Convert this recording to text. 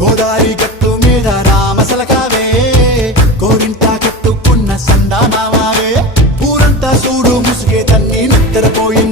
గోదారి గట్టు మీద రామసలకావే కోరింటా కట్టుకున్న సండానామావే ఊరంతా చూడు ముసుగే తన్ని నిద్రపోయింది